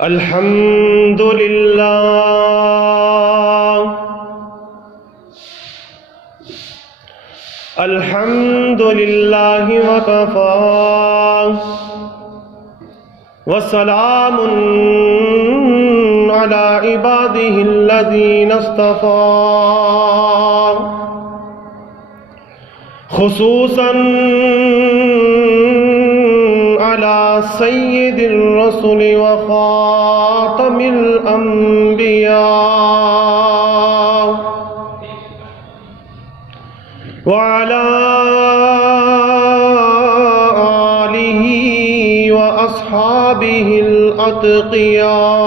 الحمد لله الحمد لله وكفى وسلام على عباده الذين اصطفى خصوصا على سيد الرسل وخاتم الأنبياء وعلى آله وأصحابه الأتقياء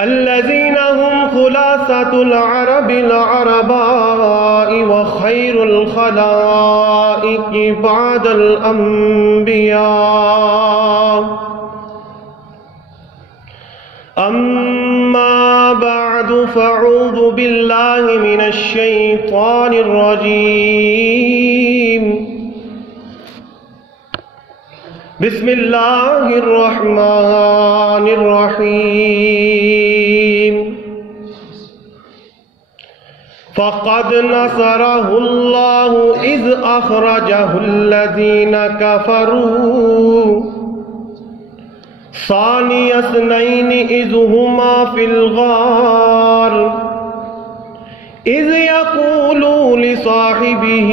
الذين هم خلاصة العرب العرباء وخير الخلائق بعد الأنبياء أما بعد فأعوذ بالله من الشيطان الرجيم بسم الله الرحمن الرحيم فقد نصره الله إذ أخرجه الذين كفروا ثاني اثنين إذ هما في الغار إذ يقول لصاحبه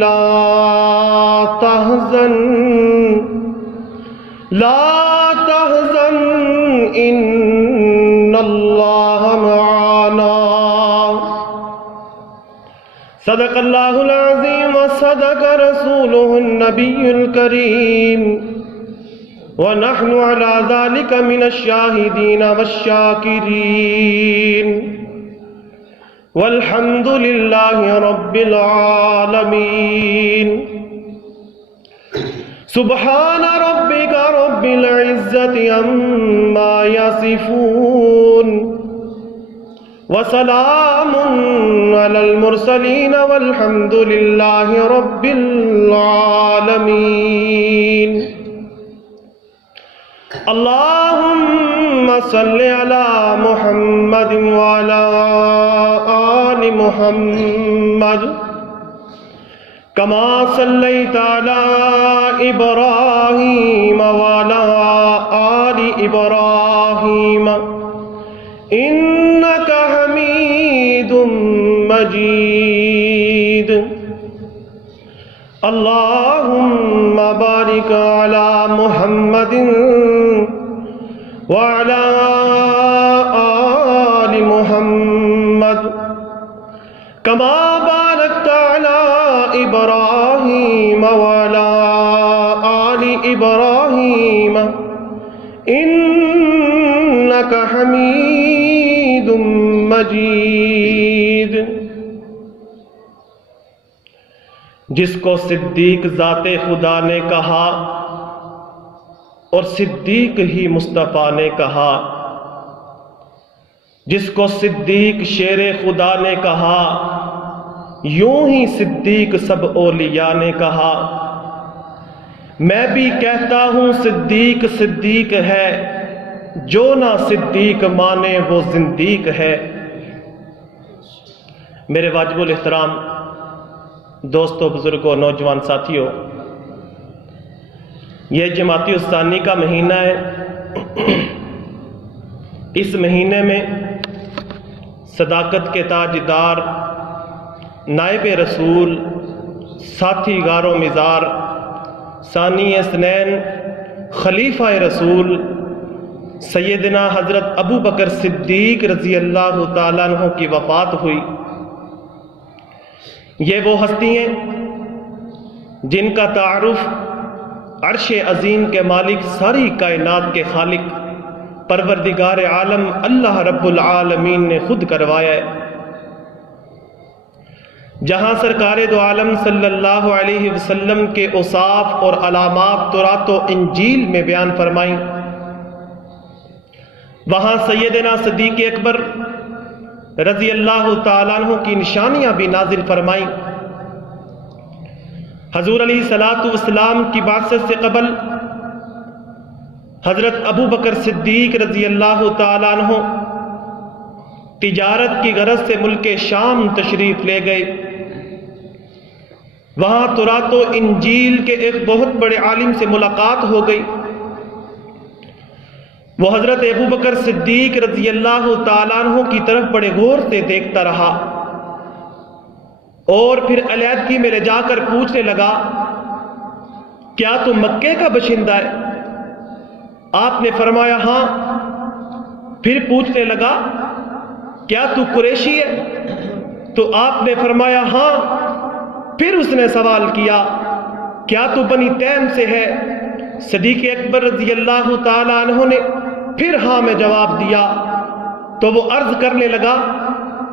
لا تحزن إن الله معنا صدق الله العظيم وصدق رسوله النبي الكريم ونحن على ذلك من الشاهدين والشاكرين والحمد لله رب العالمين سبحان ربك رب العزة عما يصفون وسلام على المرسلين والحمد لله رب العالمين اللهم صل على محمد وعلى آل محمد كما صليت على إبراهيم وعلى آل إبراهيم إنك حميد مجيد اللهم بارك على محمد وعلى آل محمد كما باركت على إبراهيم وعلى آل إبراهيم إنك حميد مجيد جس کو صدیق ذات خدا نے کہا اور صدیق ہی مصطفیٰ نے کہا، جس کو صدیق شیر خدا نے کہا، یوں ہی صدیق سب اولیاء نے کہا۔ میں بھی کہتا ہوں صدیق صدیق ہے، جو نہ صدیق مانے وہ زندیق ہے۔ میرے واجب الاحترام دوستوں، بزرگوں، نوجوان ساتھیوں، یہ جماعتی الثانی کا مہینہ ہے۔ اس مہینے میں صداقت کے تاجدار، نائب رسول، ساتھی غار و مزار، ثانی اثنین، خلیفہ رسول سیدنا حضرت ابو بکر صدیق رضی اللہ تعالیٰ عنہ کی وفات ہوئی۔ یہ وہ ہستی ہیں جن کا تعارف عرش عظیم کے مالک، ساری کائنات کے خالق، پروردگار عالم اللہ رب العالمین نے خود کروایا ہے۔ جہاں سرکار دو عالم صلی اللہ علیہ وسلم کے اوصاف اور علامات تورات و انجیل میں بیان فرمائیں، وہاں سیدنا صدیق اکبر رضی اللہ تعالیٰ عنہ کی نشانیاں بھی نازل فرمائیں۔ حضور علیہ الصلوۃ والسلام کی بعثت سے قبل حضرت ابو بکر صدیق رضی اللہ تعالیٰ عنہ تجارت کی غرض سے ملک شام تشریف لے گئے۔ وہاں تورات و انجیل کے ایک بہت بڑے عالم سے ملاقات ہو گئی۔ وہ حضرت ابو بکر صدیق رضی اللہ تعالیٰ عنہ کی طرف بڑے غور سے دیکھتا رہا اور پھر علیحدگی میں لے جا کر پوچھنے لگا، کیا تم مکے کا باشندہ ہے؟ آپ نے فرمایا ہاں۔ پھر پوچھنے لگا، کیا تو قریشی ہے؟ تو آپ نے فرمایا ہاں۔ پھر اس نے سوال کیا، کیا تو بنی تیم سے ہے؟ صدیق اکبر رضی اللہ تعالیٰ عنہ نے پھر ہاں میں جواب دیا۔ تو وہ عرض کرنے لگا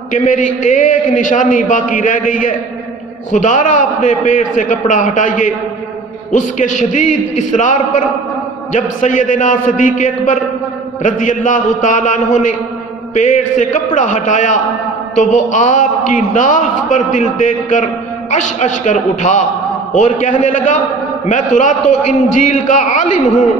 کہ میری ایک نشانی باقی رہ گئی ہے، خدا را اپنے پیٹ سے کپڑا ہٹائیے۔ اس کے شدید اصرار پر جب سیدنا صدیق اکبر رضی اللہ تعالیٰ عنہ نے پیٹ سے کپڑا ہٹایا تو وہ آپ کی ناف پر دل دیکھ کر اش اش کر اٹھا اور کہنے لگا، میں تورات و انجیل کا عالم ہوں۔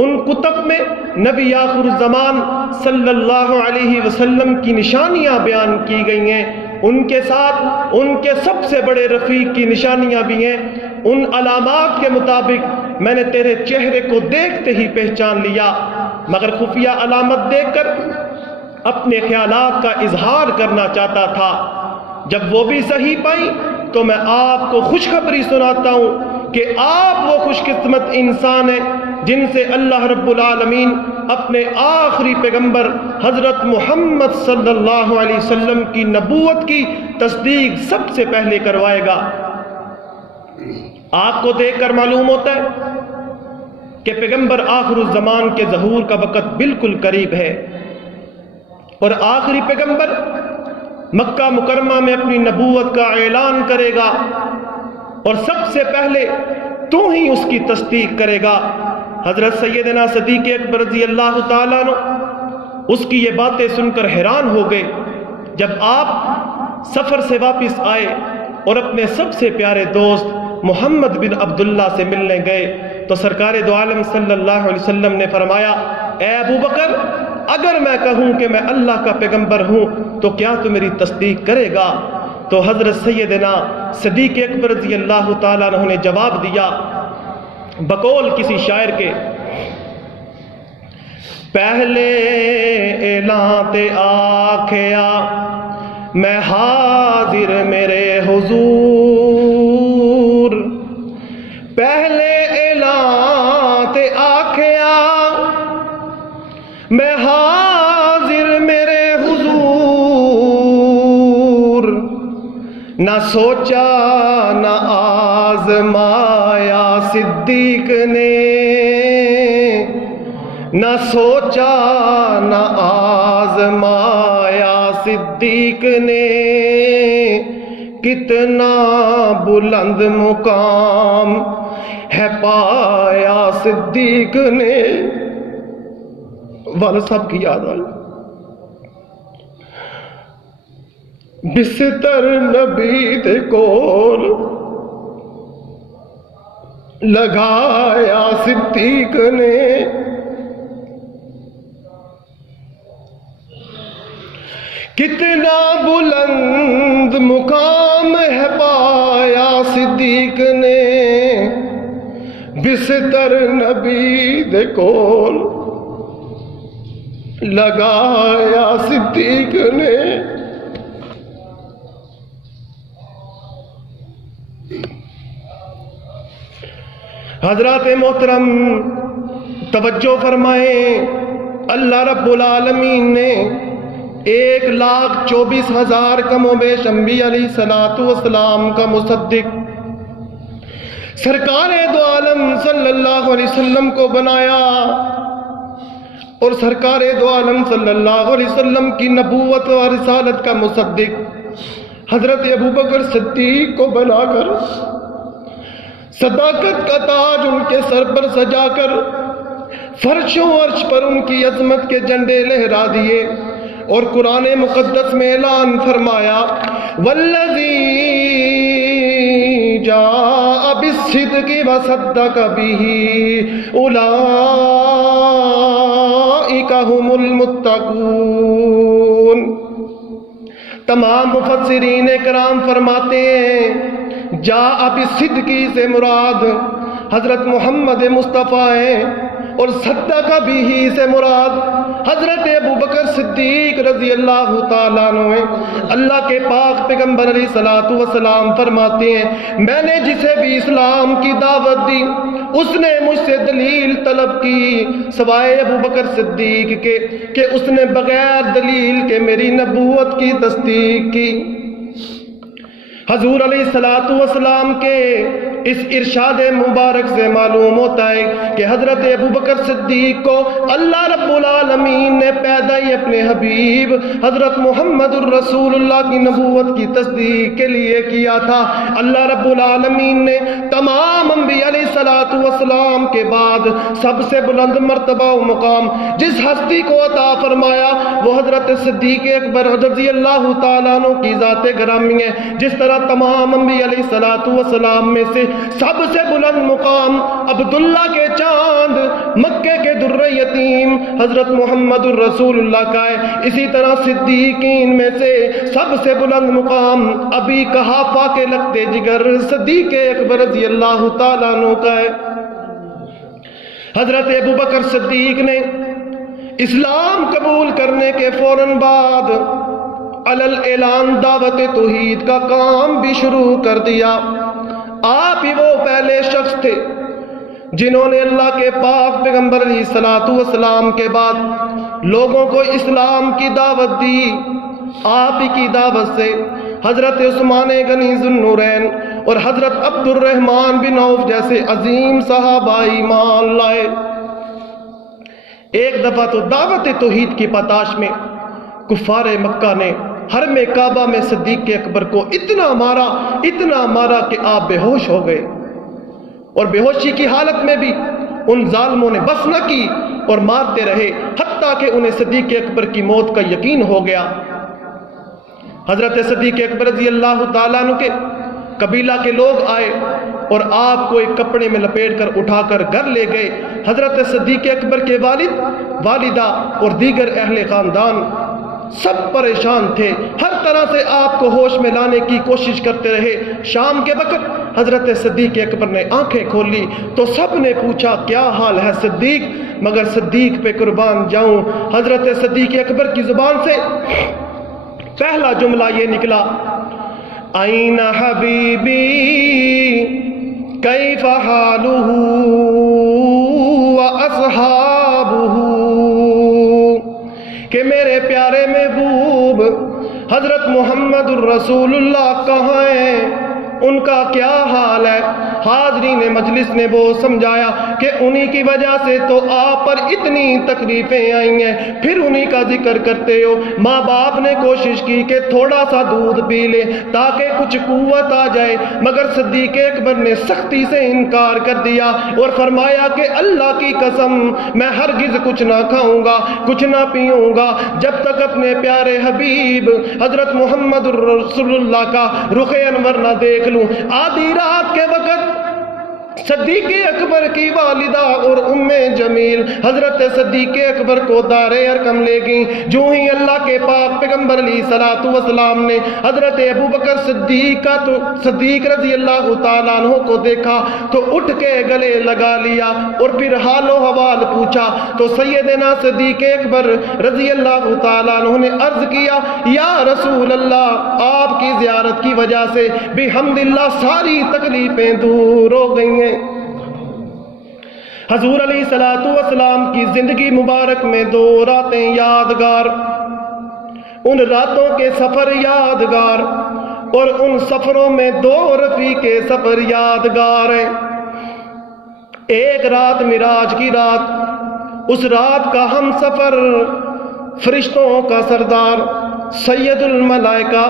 ان کتب میں نبی آخر الزمان صلی اللہ علیہ وسلم کی نشانیاں بیان کی گئی ہیں، ان کے ساتھ ان کے سب سے بڑے رفیق کی نشانیاں بھی ہیں۔ ان علامات کے مطابق میں نے تیرے چہرے کو دیکھتے ہی پہچان لیا، مگر خفیہ علامت دیکھ کر اپنے خیالات کا اظہار کرنا چاہتا تھا۔ جب وہ بھی صحیح پائی تو میں آپ کو خوشخبری سناتا ہوں کہ آپ وہ خوش قسمت انسان ہیں جن سے اللہ رب العالمین اپنے آخری پیغمبر حضرت محمد صلی اللہ علیہ وسلم کی نبوت کی تصدیق سب سے پہلے کروائے گا۔ آپ کو دیکھ کر معلوم ہوتا ہے کہ پیغمبر آخر الزمان کے ظہور کا وقت بالکل قریب ہے، اور آخری پیغمبر مکہ مکرمہ میں اپنی نبوت کا اعلان کرے گا اور سب سے پہلے تو ہی اس کی تصدیق کرے گا۔ حضرت سیدنا صدیق اکبر رضی اللہ تعالیٰ عنہ اس کی یہ باتیں سن کر حیران ہو گئے۔ جب آپ سفر سے واپس آئے اور اپنے سب سے پیارے دوست محمد بن عبداللہ سے ملنے گئے تو سرکار دو عالم صلی اللہ علیہ وسلم نے فرمایا، اے ابو بکر، اگر میں کہوں کہ میں اللہ کا پیغمبر ہوں تو کیا تو میری تصدیق کرے گا؟ تو حضرت سیدنا صدیق اکبر رضی اللہ تعالیٰ عنہ نے جواب دیا بقول کسی شاعر کے، پہلے اعلان تے آکھیا میں حاضر میرے حضور، پہلے اعلان تے آکھیا میں حاضر میرے حضور، نہ سوچا نہ آزمایا صدیق نے، نہ سوچا نہ آزمایا صدیق نے، کتنا بلند مقام ہے پایا صدیق نے۔ والد صاحب کی یاد آئی، بستر نبی دے کول لگایا صدیق نے، کتنا بلند مقام ہے پایا صدیق نے، بستر نبی دے کول لگایا صدیق نے۔ حضرات محترم توجہ فرمائیں، اللہ رب العالمین نے 1,24,000 کم و بیش انبیاء علیہ السلام کا مصدق سرکار دو عالم صلی اللہ علیہ وسلم کو بنایا، اور سرکار دو عالم صلی اللہ علیہ وسلم کی نبوت و رسالت کا مصدق حضرت ابو بکر صدیق کو بنا کر صداقت کا تاج ان کے سر پر سجا کر فرش و عرش پر ان کی عظمت کے جھنڈے لہرا دیے، اور قرآن مقدس میں اعلان فرمایا والذی جاء بالصدق وصدق به اولئک هم المتقون۔ تمام مفسرین کرام فرماتے ہیں جاء بالصدق سے مراد حضرت محمد مصطفیٰ ہیں، اور صدق بھی سے مراد حضرت ابو بکر صدیق رضی اللہ تعالیٰ عنہ ہیں۔ اللہ کے پاک پیغمبر علیہ الصلوۃ والسلام فرماتے ہیں میں نے جسے بھی اسلام کی دعوت دی اس نے مجھ سے دلیل طلب کی سوائے ابو بکر صدیق کے کہ اس نے بغیر دلیل کے میری نبوت کی تصدیق کی۔ حضور علیہ الصلوۃ والسلام کے اس ارشاد مبارک سے معلوم ہوتا ہے کہ حضرت ابو بکر صدیق کو اللہ رب العالمین نے پیدا ہی اپنے حبیب حضرت محمد الرسول اللہ کی نبوت کی تصدیق کے لیے کیا تھا۔ اللہ رب العالمین نے تمام انبیاء علیہ الصلوۃ والسلام کے بعد سب سے بلند مرتبہ و مقام جس ہستی کو عطا فرمایا وہ حضرت صدیق اکبر رضی اللہ تعالیٰ عنہ کی ذات گرامی ہے۔ جس طرح تمام انبیاء علیہ الصلوۃ والسلام میں سے سب سے بلند مقام عبداللہ کے چاند مکے کے در یتیم حضرت محمد الرسول اللہ کا ہے، اسی طرح صدیقین میں سے سب سے بلند مقام ابی قحافہ کے لگتے جگر صدیق اکبر رضی اللہ تعالیٰ عنہ کا ہے۔ حضرت ابو بکر صدیق نے اسلام قبول کرنے کے فوراً بعد علل اعلان دعوت توحید کا کام بھی شروع کر دیا۔ آپ ہی وہ پہلے شخص تھے جنہوں نے اللہ کے پاک پیغمبر علیہ الصلوۃ والسلام کے بعد لوگوں کو اسلام کی دعوت دی۔ آپ ہی کی دعوت سے حضرت عثمان غنی ذوالنورین اور حضرت عبد الرحمن بن عوف جیسے عظیم صحابہ ایمان لائے۔ ایک دفعہ تو دعوت توحید کی پتاش میں کفار مکہ نے حرم کعبہ میں صدیق اکبر کو اتنا مارا کہ آپ بے ہوش ہو گئے، اور بے ہوشی کی حالت میں بھی ان ظالموں نے بس نہ کی اور مارتے رہے حتیٰ کہ انہیں صدیق اکبر کی موت کا یقین ہو گیا۔ حضرت صدیق اکبر رضی اللہ تعالیٰ عنہ کے قبیلہ کے لوگ آئے اور آپ کو ایک کپڑے میں لپیٹ کر اٹھا کر گھر لے گئے۔ حضرت صدیق اکبر کے والد، والدہ اور دیگر اہل خاندان سب پریشان تھے، ہر طرح سے آپ کو ہوش میں لانے کی کوشش کرتے رہے۔ شام کے وقت حضرت صدیق اکبر نے آنکھیں کھولی تو سب نے پوچھا کیا حال ہے صدیق؟ مگر صدیق پہ قربان جاؤں حضرت صدیق اکبر کی زبان سے پہلا جملہ یہ نکلا آئین حبیبی کیف حالہ واصحابہ، کہ میرے پیارے محبوب حضرت محمد الرسول اللہ کہاں ہیں، ان کا کیا حال ہے؟ حاضرین مجلس نے وہ سمجھایا کہ انہی کی وجہ سے تو آپ پر اتنی تکلیفیں آئی ہیں، پھر انہی کا ذکر کرتے ہو۔ ماں باپ نے کوشش کی کہ تھوڑا سا دودھ پی لے تاکہ کچھ قوت آ جائے، مگر صدیق اکبر نے سختی سے انکار کر دیا اور فرمایا کہ اللہ کی قسم میں ہرگز کچھ نہ کھاؤں گا، کچھ نہ پیوں گا جب تک اپنے پیارے حبیب حضرت محمد الرسول اللہ کا رخ انور نہ دیکھ لوں۔ آدھی رات کے وقت صدیق اکبر کی والدہ اور ام جمیل حضرت صدیق اکبر کو دار ارقم لے گئیں۔ جو ہی اللہ کے پاک پیغمبر علیہ الصلوۃ والسلام نے حضرت ابو بکر صدیق رضی اللہ تعالیٰ عنہ کو دیکھا تو اٹھ کے گلے لگا لیا اور پھر حال و حوال پوچھا تو سیدنا صدیق اکبر رضی اللہ تعالیٰ عنہ نے عرض کیا یا رسول اللہ، آپ کی زیارت کی وجہ سے بحمدللہ ساری تکلیفیں دور ہو گئی ہیں۔ حضور علیہ الصلوۃ والسلام کی زندگی مبارک میں 2 راتیں یادگار، ان راتوں کے سفر یادگار اور ان سفروں میں 2 رفیق سفر یادگار ہیں۔ ایک رات معراج کی رات، اس رات کا ہم سفر فرشتوں کا سردار سید الملائکہ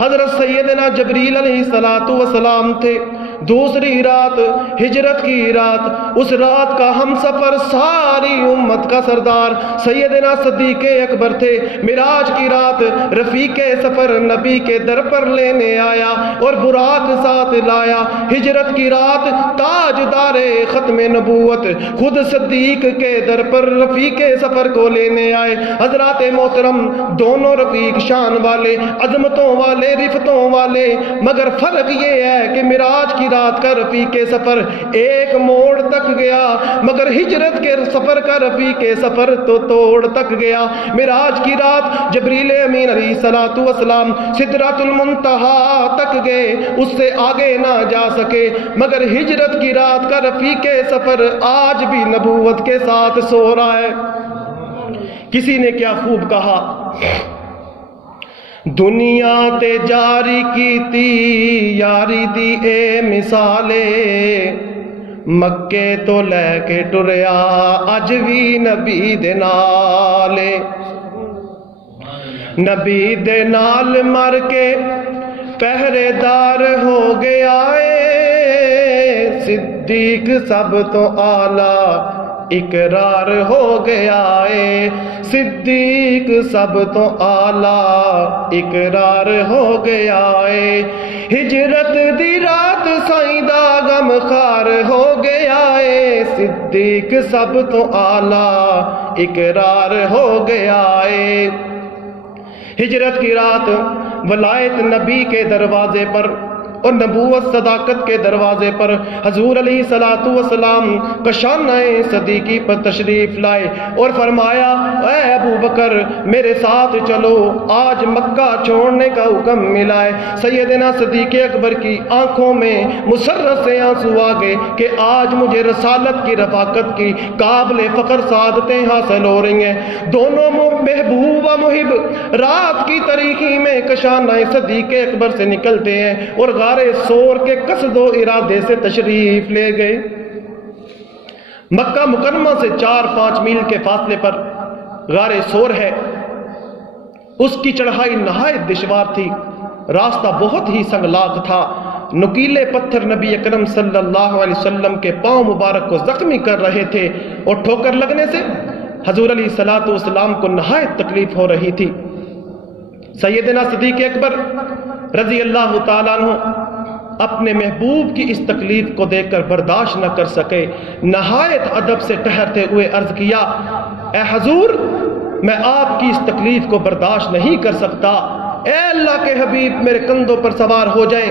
حضرت سیدنا جبریل علیہ الصلوۃ والسلام تھے۔ دوسری رات ہجرت کی رات، اس رات کا ہم سفر ساری امت کا سردار سیدنا صدیق اکبر تھے۔ معراج کی رات رفیق سفر نبی کے در پر لینے آیا اور براق ساتھ لایا۔ ہجرت کی رات تاجدار ختم نبوت خود صدیق کے در پر رفیق سفر کو لینے آئے۔ حضرات محترم، دونوں رفیق شان والے، عظمتوں والے، رفتوں والے، مگر فرق یہ ہے کہ معراج کی رات کا رفیق سفر ایک موڑ تک گیا، مگر ہجرت کے سفر کا رفیق سفر تو توڑ تک گیا۔ معراج کی رات جبریل امین علیہ الصلوۃ والسلام سدرۃ المنتہا تک گئے، اس سے آگے نہ جا سکے، مگر ہجرت کی رات کا رفیق سفر آج بھی نبوت کے ساتھ سو رہا ہے۔ کسی نے کیا خوب کہا، دنیا تے جاری کیتی یاری دی اے مثالے، مکے تو لے کے ٹریا اج بھی نبی دے نالے، نبی دے نال مر کے پہرے دار ہو گیا اے، صدیق سب تو اعلیٰ اقرار ہو گیا اے، صدیق سب تو اعلیٰ اقرار ہو گیا اے، ہجرت دی رات سائیں دا غم خار ہو گیا اے، صدیق سب تو اعلیٰ اقرار ہو گیا اے۔ ہجرت کی رات ولایت نبی کے دروازے پر اور نبوت صداقت کے دروازے پر حضور علیہ الصلوۃ والسلام کشانہ صدیقی پر تشریف لائے اور فرمایا، اے ابو بکر میرے ساتھ چلو، آج مکہ چھوڑنے کا حکم ملا ہے۔ سیدنا صدیق اکبر کی آنکھوں میں مسرت سے آنسو آ گئے کہ آج مجھے رسالت کی رفاقت کی قابل فخر سعادتیں حاصل ہو رہی ہیں۔ دونوں محبوب و محب رات کی تاریکی میں کشانہ صدیق اکبر سے نکلتے ہیں اور غار سور کے قصد و ارادے سے تشریف لے گئے۔ مکہ مکرمہ سے 4-5 میل کے فاصلے پر غار سور ہے۔ اس کی چڑھائی نہایت دشوار تھی، راستہ بہت ہی سنگلاق تھا، نکیلے پتھر نبی اکرم صلی اللہ علیہ وسلم کے پاؤں مبارک کو زخمی کر رہے تھے اور ٹھوکر لگنے سے حضور علیہ الصلوۃ والسلام کو نہایت تکلیف ہو رہی تھی۔ سیدنا صدیق اکبر رضی اللہ تعالیٰ عنہ اپنے محبوب کی اس تکلیف کو دیکھ کر برداشت نہ کر سکے، نہایت ادب سے ٹہرتے ہوئے عرض کیا، اے حضور میں آپ کی اس تکلیف کو برداشت نہیں کر سکتا، اے اللہ کے حبیب میرے کندھوں پر سوار ہو جائیں۔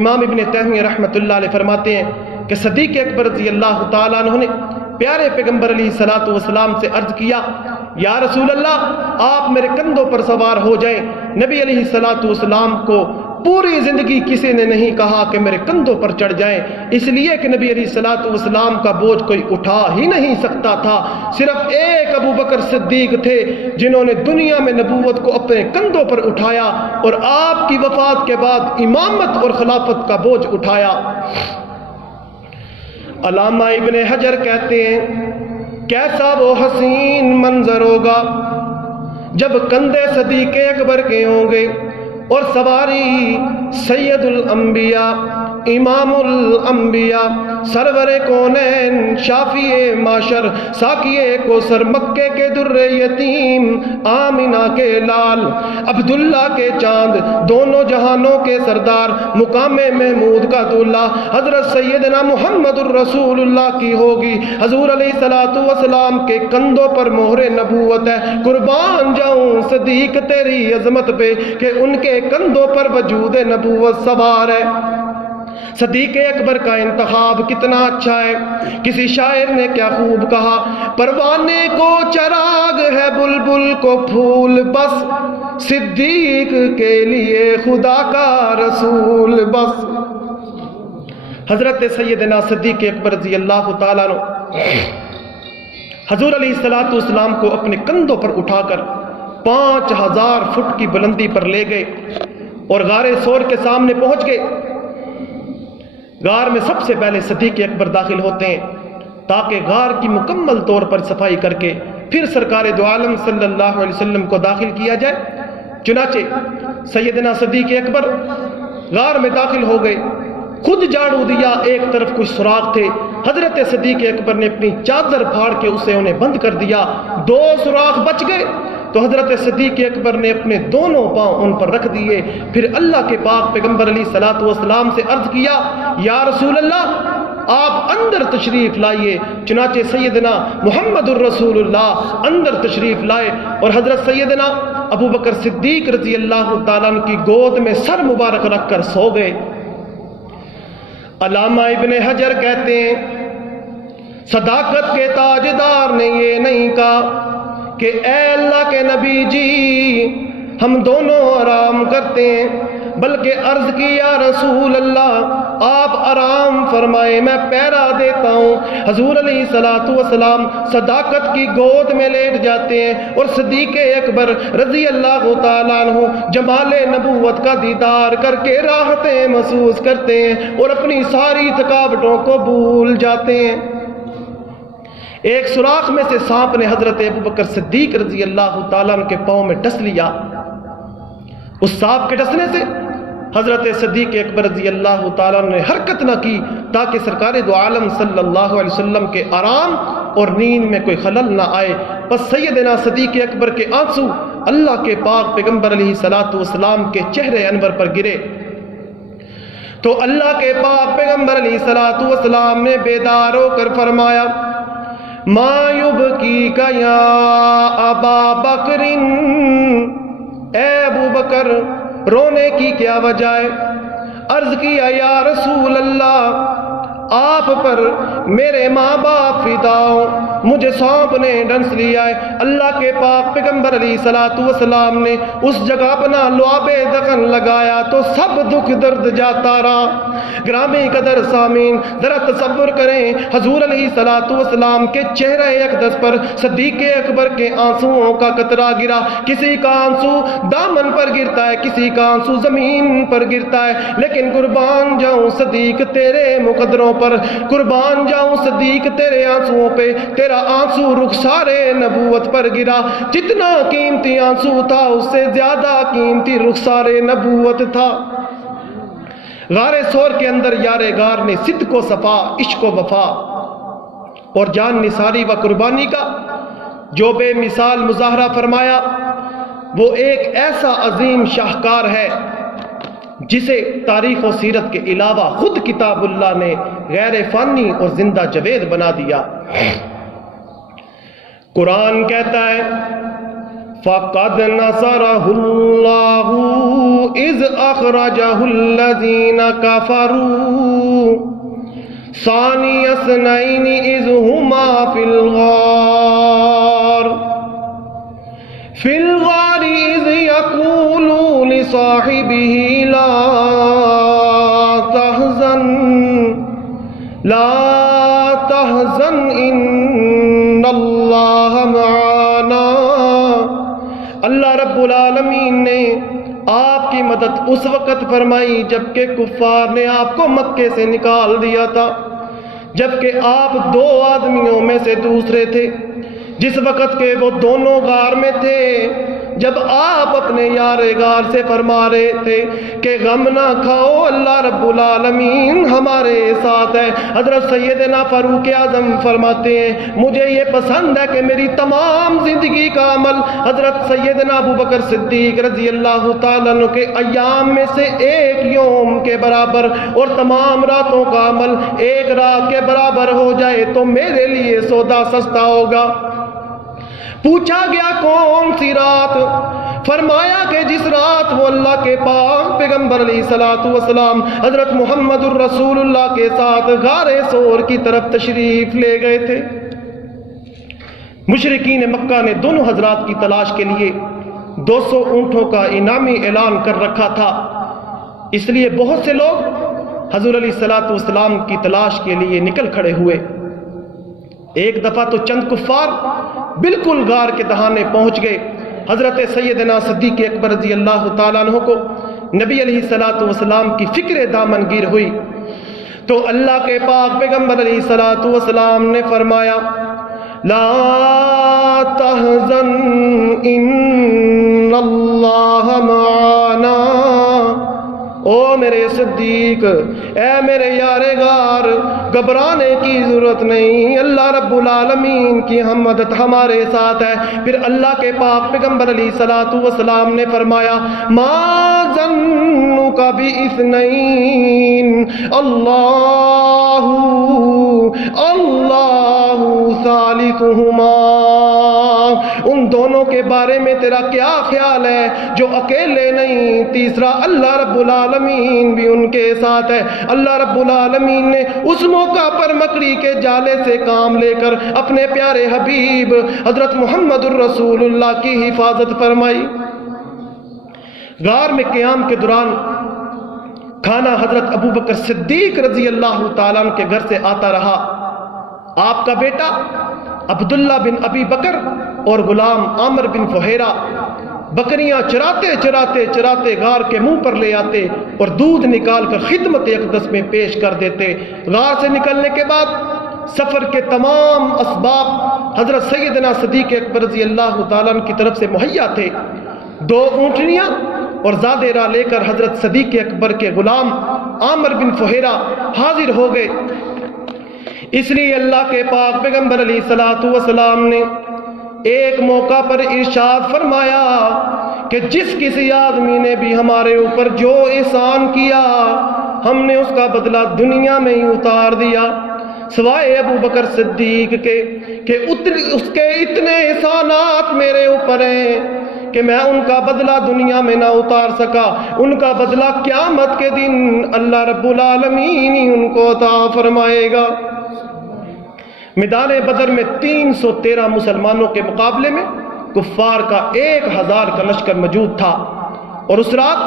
امام ابن تیمیہ رحمۃ اللہ علیہ فرماتے ہیں کہ صدیق اکبر رضی اللہ تعالیٰ عنہ نے پیارے پیغمبر علیہ الصلوۃ والسلام سے عرض کیا، یا رسول اللہ آپ میرے کندھوں پر سوار ہو جائیں۔ نبی علیہ الصلوۃ والسلام کو پوری زندگی کسی نے نہیں کہا کہ میرے کندھوں پر چڑھ جائیں، اس لیے کہ نبی علیہ الصلوۃ والسلام کا بوجھ کوئی اٹھا ہی نہیں سکتا تھا۔ صرف ایک ابو بکر صدیق تھے جنہوں نے دنیا میں نبوت کو اپنے کندھوں پر اٹھایا اور آپ کی وفات کے بعد امامت اور خلافت کا بوجھ اٹھایا۔ علامہ ابن حجر کہتے ہیں، کیسا وہ حسین منظر ہوگا جب کندھے صدیق اکبر کے ہوں گے اور سواری سید الانبیاء امام الانبیاء سرور کونین شافی معاشر ساقی کوثر مکے کے در یتیم آمینہ کے لال عبداللہ کے چاند دونوں جہانوں کے سردار مقام محمود کا دولہ حضرت سیدنا محمد الرسول اللہ کی ہوگی۔ حضور علیہ الصلوۃ والسلام کے کندھوں پر مہر نبوت ہے۔ قربان جاؤں صدیق تیری عظمت پہ کہ ان کے کندھوں پر وجود نبوت سوار ہے۔ صدیق اکبر کا انتخاب کتنا اچھا ہے۔ کسی شاعر نے کیا خوب کہا، پروانے کو چراغ ہے بلبل کو پھول بس، صدیق کے لیے خدا کا رسول بس۔ حضرت سیدنا صدیق اکبر رضی اللہ تعالیٰ عنہ حضور علیہ الصلوۃ والسلام کو اپنے کندھوں پر اٹھا کر 5000 فٹ کی بلندی پر لے گئے اور غار سور کے سامنے پہنچ گئے۔ غار میں سب سے پہلے صدیق اکبر داخل ہوتے ہیں تاکہ غار کی مکمل طور پر صفائی کر کے پھر سرکار دو عالم صلی اللہ علیہ وسلم کو داخل کیا جائے۔ چنانچہ سیدنا صدیق اکبر غار میں داخل ہو گئے خود جھاڑو دیا، ایک طرف کچھ سوراخ تھے، حضرت صدیق اکبر نے اپنی چادر پھاڑ کے اسے انہیں بند کر دیا، 2 سوراخ بچ گئے، تو حضرت صدیق اکبر نے اپنے دونوں پاؤں ان پر رکھ دیے، پھر اللہ کے پاک پیغمبر علیہ الصلوۃ والسلام سے عرض کیا یا رسول اللہ آپ اندر تشریف لائیے، چنانچہ سیدنا محمد الرسول اللہ اندر تشریف لائے اور حضرت سیدنا ابو بکر صدیق رضی اللہ تعالیٰ عنہ کی گود میں سر مبارک رکھ کر سو گئے۔ علامہ ابن حجر کہتے ہیں صداقت کے تاجدار نے یہ نہیں کہا کہ اے اللہ کے نبی جی ہم دونوں آرام کرتے ہیں، بلکہ عرض کی یا رسول اللہ آپ آرام فرمائے میں پیرا دیتا ہوں۔ حضور علیہ الصلوۃ والسلام صداقت کی گود میں لیٹ جاتے ہیں اور صدیق اکبر رضی اللہ تعالیٰ عنہ جمال نبوت کا دیدار کر کے راحتیں محسوس کرتے ہیں اور اپنی ساری تھکاوٹوں کو بھول جاتے ہیں۔ ایک سوراخ میں سے سانپ نے حضرت ابو بکر صدیق رضی اللہ تعالیٰ عنہ کے پاؤں میں ڈس لیا، اس سانپ کے ڈسنے سے حضرت صدیق اکبر رضی اللہ تعالیٰ نے حرکت نہ کی تاکہ سرکار دو عالم صلی اللہ علیہ وسلم کے آرام اور نیند میں کوئی خلل نہ آئے۔ پس سیدنا صدیق اکبر کے آنسو اللہ کے پاک پیغمبر علیہ الصلوۃ والسلام کے چہرے انور پر گرے تو اللہ کے پاک پیغمبر علیہ الصلوۃ والسلام نے بیدار ہو کر فرمایا ما یبکیک یا ابا بکر، اے ابو بکر رونے کی کیا وجہ ہے؟ عرض کیا یا رسول اللہ آپ پر میرے ماں باپ فدا ہوں، مجھے سانپ نے ڈنس لیا ہے۔ اللہ کے پاک پیغمبر علیہ الصلوۃ والسلام نے اس جگہ اپنا لعاب دغن لگایا تو سب دکھ درد جاتا رہا۔ گرامی قدر سامعین ذرا تصور کریں حضور علیہ الصلوۃ والسلام کے چہرہ اقدس پر صدیق اکبر کے آنسوؤں کا قطرہ گرا، کسی کا آنسو دامن پر گرتا ہے، کسی کا آنسو زمین پر گرتا ہے، لیکن قربان جاؤں صدیق تیرے مقدروں پر، قربان جاؤں صدیق تیرے آنسوؤں پہ، تیرا آنسو رخسار نبوت پر گرا۔ جتنا قیمتی آنسو تھا اس سے زیادہ قیمتی رخسار نبوت تھا۔ غار سور کے اندر یار غار نے صدق و صفا، عشق و وفا اور جان نثاری و قربانی کا جو بے مثال مظاہرہ فرمایا، وہ ایک ایسا عظیم شاہکار ہے جسے تاریخ و سیرت کے علاوہ خود کتاب اللہ نے غیر فانی اور زندہ جاوید بنا دیا۔ قرآن کہتا ہے فَقَدْ نَصَرَهُ اللَّهُ إِذْ أَخْرَجَهُ الَّذِينَ كَفَرُوا ثَانِيَ اثْنَيْنِ إِذْ هُمَا فِي الْغَارِ إِذْ يَقُولُ لِصَاحِبِهِ لا تحزن ان اللہ معانا۔ اللہ رب العالمین نے آپ کی مدد اس وقت فرمائی جبکہ کفار نے آپ کو مکے سے نکال دیا تھا، جبکہ آپ 2 آدمیوں میں سے دوسرے تھے، جس وقت کے وہ دونوں غار میں تھے، جب آپ اپنے یار غار سے فرما رہے تھے کہ غم نہ کھاؤ، اللہ رب العالمین ہمارے ساتھ ہے۔ حضرت سیدنا فاروق اعظم فرماتے ہیں مجھے یہ پسند ہے کہ میری تمام زندگی کا عمل حضرت سیدنا ابو بکر صدیق رضی اللہ تعالیٰ عنہ کے ایام میں سے ایک یوم کے برابر اور تمام راتوں کا عمل ایک رات کے برابر ہو جائے تو میرے لیے سودا سستا ہوگا۔ پوچھا گیا کون سی رات؟ فرمایا کہ جس رات وہ اللہ کے پاک پیغمبر علیہ الصلوۃ والسلام حضرت محمد الرسول اللہ کے ساتھ غار سور کی طرف تشریف لے گئے تھے۔ مشرکین مکہ نے دونوں حضرات کی تلاش کے لیے 200 اونٹوں کا انعامی اعلان کر رکھا تھا، اس لیے بہت سے لوگ حضور علیہ الصلوۃ والسلام کی تلاش کے لیے نکل کھڑے ہوئے۔ ایک دفعہ تو چند کفار بالکل غار کے دہانے پہنچ گئے۔ حضرت سیدنا صدیق اکبر رضی اللہ تعالیٰ عنہ کو نبی علیہ الصلوۃ والسلام کی فکر دامن گیر ہوئی تو اللہ کے پاک پیغمبر علیہ الصلوۃ والسلام نے فرمایا لا تحزن ان اللہ معانا، او میرے صدیق، اے میرے یار غار، گھبرانے کی ضرورت نہیں، اللہ رب العالمین کی ہم مدد ہمارے ساتھ ہے۔ پھر اللہ کے پاک پیغمبر علیہ الصلوۃ والسلام نے فرمایا ما ظنک باثنین اللہ ثالثہما، ان دونوں کے بارے میں تیرا کیا خیال ہے جو اکیلے نہیں، تیسرا اللہ رب العالمین بھی ان کے ساتھ ہے۔ اللہ رب العالمین نے اس موقع پر مکڑی کے جالے سے کام لے کر اپنے پیارے حبیب حضرت محمد الرسول اللہ کی حفاظت فرمائی۔ غار میں قیام کے دوران کھانا حضرت ابو بکر صدیق رضی اللہ تعالیٰ عنہ کے گھر سے آتا رہا۔ آپ کا بیٹا عبداللہ بن ابی بکر اور غلام عامر بن فہیرہ بکریاں چراتے غار کے منہ پر لے آتے اور دودھ نکال کر خدمت اقدس میں پیش کر دیتے۔ غار سے نکلنے کے بعد سفر کے تمام اسباب حضرت سیدنا صدیق اکبر رضی اللہ تعالیٰ عنہ کی طرف سے مہیا تھے۔ 2 اونٹنیاں اور زادے راہ لے کر حضرت صدیق اکبر کے غلام عامر بن فہیرہ حاضر ہو گئے۔ اس لیے اللہ کے پاک پیغمبر علیہ الصلوۃ والسلام نے ایک موقع پر ارشاد فرمایا کہ جس کسی آدمی نے بھی ہمارے اوپر جو احسان کیا ہم نے اس کا بدلہ دنیا میں ہی اتار دیا، سوائے ابو بکر صدیق کے کہ اس کے اتنے احسانات میرے اوپر ہیں کہ میں ان کا بدلہ دنیا میں نہ اتار سکا، ان کا بدلہ قیامت کے دن اللہ رب العالمین ہی ان کو عطا فرمائے گا۔ میدان بدر میں 313 مسلمانوں کے مقابلے میں کفار کا 1000 کا لشکر موجود تھا، اور اس رات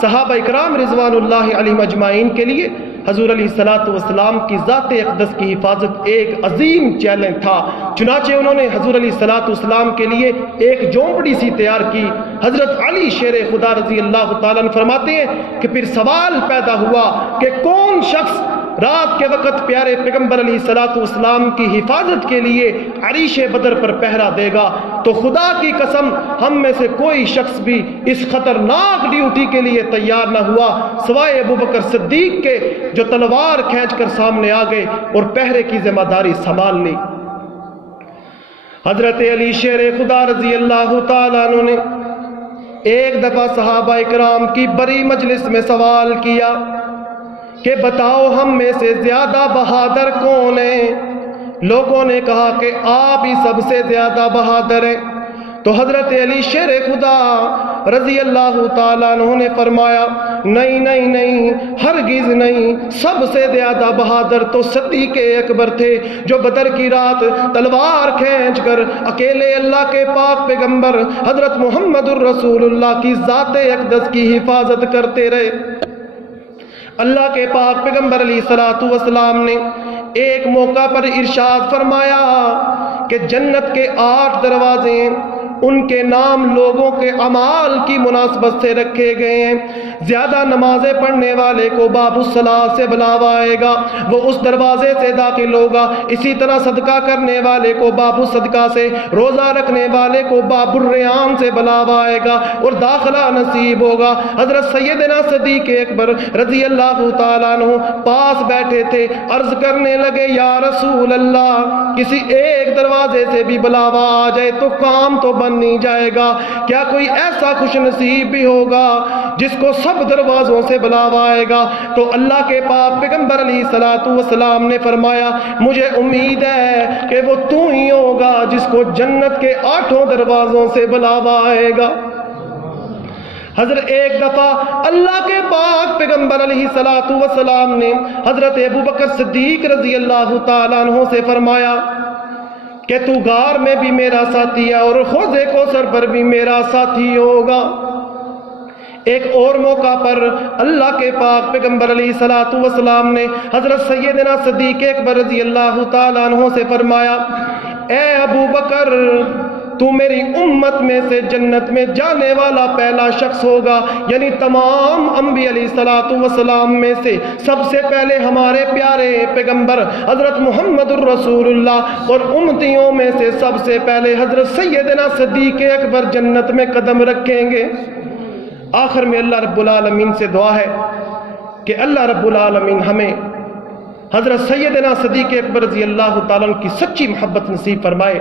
صحابہ اکرام رضوان اللہ علیہم اجمعین کے لیے حضور علیہ الصلوۃ والسلام کی ذات اقدس کی حفاظت ایک عظیم چیلنج تھا۔ چنانچہ انہوں نے حضور علیہ الصلوۃ والسلام کے لیے ایک جھونپڑی سی تیار کی۔ حضرت علی شیر خدا رضی اللہ تعالیٰ عنہ فرماتے ہیں کہ پھر سوال پیدا ہوا کہ کون شخص رات کے وقت پیارے پیغمبر علیہ الصلوۃ والسلام کی حفاظت کے لیے عریش بدر پر پہرا دے گا؟ تو خدا کی قسم ہم میں سے کوئی شخص بھی اس خطرناک ڈیوٹی کے لیے تیار نہ ہوا سوائے ابو بکر صدیق کے، جو تلوار کھینچ کر سامنے آ گئے اور پہرے کی ذمہ داری سنبھال لی۔ حضرت علی شیر خدا رضی اللہ تعالیٰ عنہ نے ایک دفعہ صحابہ اکرام کی بڑی مجلس میں سوال کیا کہ بتاؤ ہم میں سے زیادہ بہادر کون ہیں؟ لوگوں نے کہا کہ آپ ہی سب سے زیادہ بہادر ہیں۔ تو حضرت علی شیر خدا رضی اللہ تعالیٰ عنہ نے فرمایا نہیں، ہرگز نہیں، سب سے زیادہ بہادر تو صدیق اکبر تھے، جو بدر کی رات تلوار کھینچ کر اکیلے اللہ کے پاک پیغمبر حضرت محمد الرسول اللہ کی ذات اقدس کی حفاظت کرتے رہے۔ اللہ کے پاک پیغمبر علیہ الصلوۃ والسلام نے ایک موقع پر ارشاد فرمایا کہ جنت کے 8 دروازے ان کے نام لوگوں کے اعمال کی مناسبت سے رکھے گئے ہیں۔ زیادہ نمازیں پڑھنے والے کو باب الصلاۃ سے بلاوا آئے گا، وہ اس دروازے سے داخل ہوگا۔ اسی طرح صدقہ کرنے والے کو باب الصدقہ سے، روزہ رکھنے والے کو باب الریان سے بلاوا آئے گا اور داخلہ نصیب ہوگا۔ حضرت سیدنا صدیق اکبر رضی اللہ تعالیٰ عنہ پاس بیٹھے تھے، عرض کرنے لگے یا رسول اللہ، کسی ایک دروازے سے بھی بلاوا آ جائے تو کام تو بن نہیں جائے گا، کیا کوئی ایسا خوش نصیب بھی ہوگا جس کو سب دروازوں سے بلاوا آئے گا؟ تو اللہ کے پاک پیغمبر علیہ الصلوۃ والسلام نے فرمایا مجھے امید ہے کہ وہ تو ہی ہوگا جس کو جنت کے 8 دروازوں سے بلاوا آئے گا۔ حضرت ایک دفعہ اللہ کے پاک پیغمبر علیہ الصلوۃ والسلام نے حضرت ابو بکر صدیق رضی اللہ تعالیٰ عنہ سے فرمایا کہ تو غار میں بھی میرا ساتھی ہے اور حوض کوثر پر بھی میرا ساتھی ہوگا۔ ایک اور موقع پر اللہ کے پاک پیغمبر علیہ الصلوۃ والسلام نے حضرت سیدنا صدیق اکبر رضی اللہ تعالیٰ عنہ سے فرمایا اے ابو بکر، تو میری امت میں سے جنت میں جانے والا پہلا شخص ہوگا، یعنی تمام انبیاء علیہ الصلوۃ والسلام میں سے سب سے پہلے ہمارے پیارے پیغمبر حضرت محمد الرسول اللہ، اور امتیوں میں سے سب سے پہلے حضرت سیدنا صدیق اکبر جنت میں قدم رکھیں گے۔ آخر میں اللہ رب العالمین سے دعا ہے کہ اللہ رب العالمین ہمیں حضرت سیدنا صدیق اکبر رضی اللہ تعالیٰ عنہ کی سچی محبت نصیب فرمائے،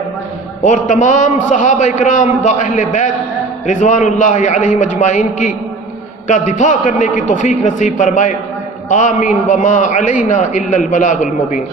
اور تمام صحابہ اکرام و اہل بیت رضوان اللہ علیہم اجمعین کی کا دفاع کرنے کی توفیق نصیب فرمائے۔ آمین وما علینا الا البلاغ المبین۔